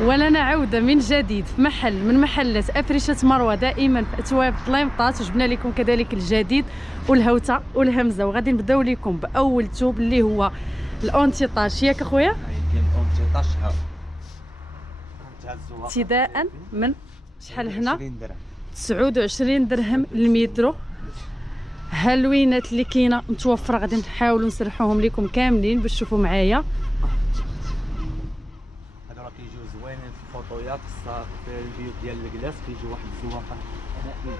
ولنا عودة من جديد في محل من محلات أفرشة مروة، دائما في أتواب طليمطات. جبنا لكم كذلك الجديد والهوتة والهمزة، وغادي نبداو لكم بأول توب اللي هو الأونتيطاج. ياك أخويا؟ كاين اونتيطاج ها ابتداء من شحال هنا؟ 20 درهم. 29 درهم المترو. هالوينات اللي كاينه متوفره غادي نحاولوا نسرحوهم لكم كاملين باش تشوفوا معايا. هادو راه كيجيو زوينين في الفوطويات، خاصها في البيوت ديال الكلاس كيجيو واحد الزواقه هنائيه.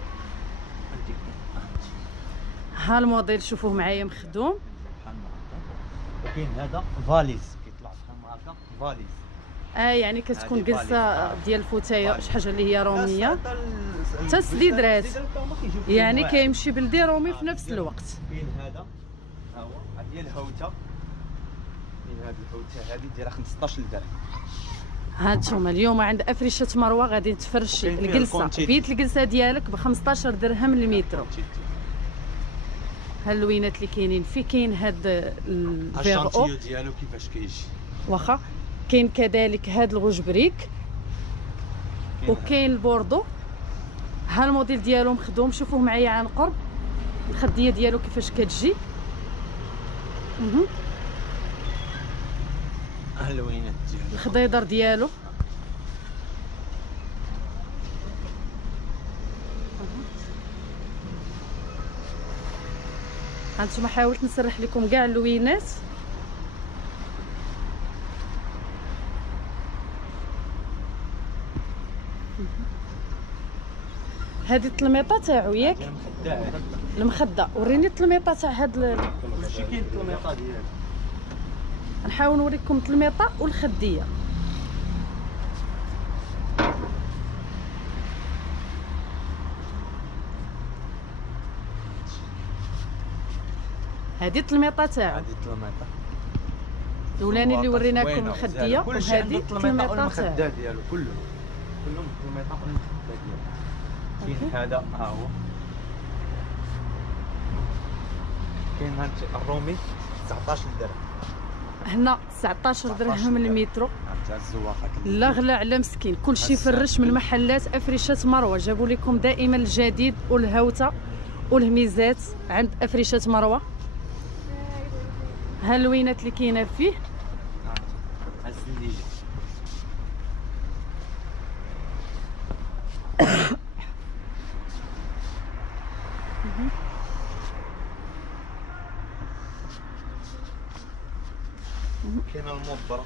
ها الموديل شوفوه معايا مخدوم بحال ما هكا. وكاين هذا فاليز كيطلع بحال ما هكا فاليز. يعني كتكون هذه جلسه فاليز. ديال الفوتايه شي حاجه اللي هي روميه حتى السديدرات. يعني كيمشي بلدي رومي في نفس ديال- الوقت. كاين هذا ها هو هذه الهوته. كاين هذه الهوته هذه دايره 15 درهم. هانتوما اليوم عند أفرشة مروة غادي تفرش وكاين فيها الجلسه، الكونتيتي. بيت الجلسه ديالك ب 15 درهم المترو. هاللوينات اللي كاينين في كاين هاد الفيغ او الشانتيو ديالو كيفاش كيجي. واخا. كاين كذلك هاد الغوجبريك وكاين البوردو. ها الموديل ديالو مخدوم، شوفوه معايا عن قرب الخديه ديالو كيفاش كتجي. الوينات ديالو الخضيضر ديالو هانتوما حاولت نسرح لكم كاع اللوينات. هذه التلميطه تاعو ياك المخده. وريني التلميطه تاع هاد كلشي كاين التلميطه ديالو. نحاول نوريكم التلميطه والخديه. هذه التلميطه تاعو هذه التلميطه الاولاني اللي وريناكم زوينة الخديه، ومزيانة. كلشي وهذه عنده التلميطه التلميطه والمخده تاعو. ديالو كلهم التلميطه والمخده ديالو. كاين هذا ها هو. كاين هاد الرومي 19 درهم. هنا 19 درهم المترو. تاع الزواقه لا غلا على مسكين، كلشي فرش من محلات أفرشة مروة. جابوا لكم دائما الجديد والهوته والهميزات عند أفرشة مروة. ها اللوينات اللي كاينه فيه. الزنيجه كاين المبره.